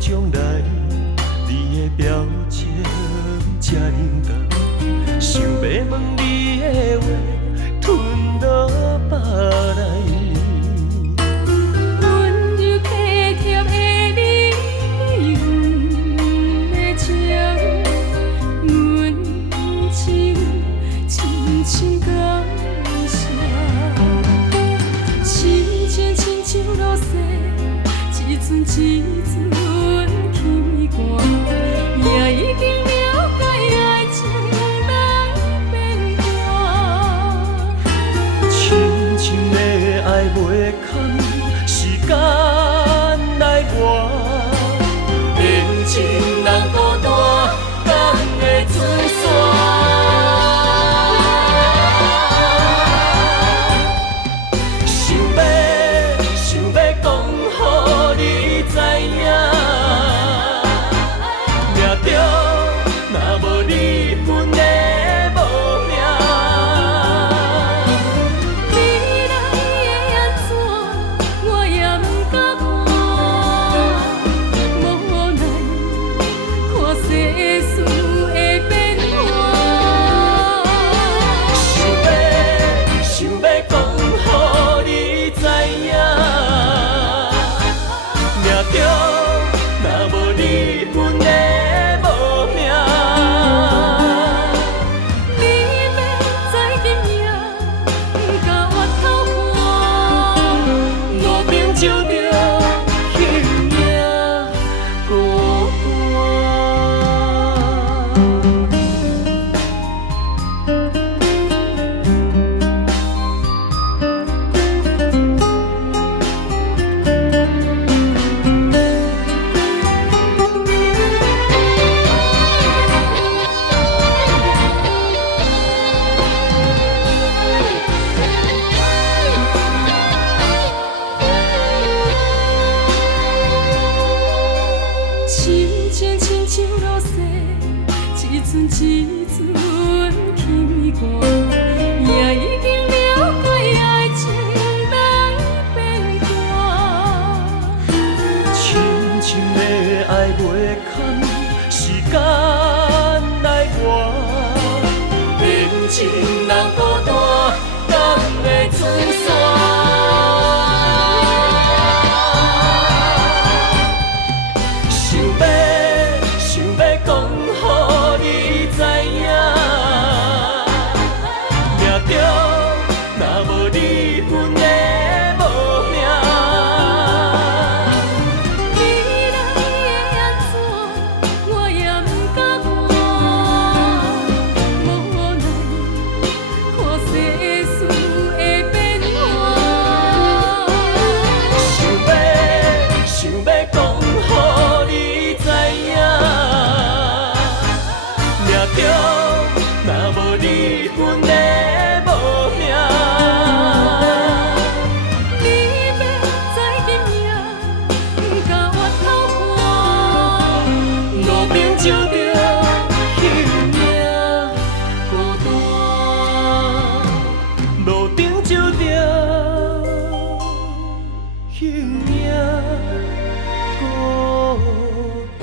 将来，你的表情这冷淡，想要问你的话，吞落腹内。温柔体贴的你，阮的情，阮情深深感谢。亲情亲像落雪，一寸一寸轻寒，也已经了解爱情来变淡。深深的爱袂堪，时间来磨。变情人孤单，敢会存线？想要讲，予你知影，命中若无你，阮的无命。你来会安怎，我也不敢看。无奈看世事的变化。想要讲，予你知影，命中若无你，阮的无命。你要知今夜，不甲我偷看，路边照着形影孤亲情亲像落雪，一寸一寸轻寒，也已经了解爱情来变淡。深深的爱袂堪，时间来磨。变情人孤单，敢会存线？想要讲，予你知影，命中若无你，阮的无命。你来会安怎，我也不敢看。无奈看世事的变化。想要讲，予你知影，命中若无你，阮的无命。你要知今夜，不甲我偷看，路边照着形影孤单，路顶照着形影孤单。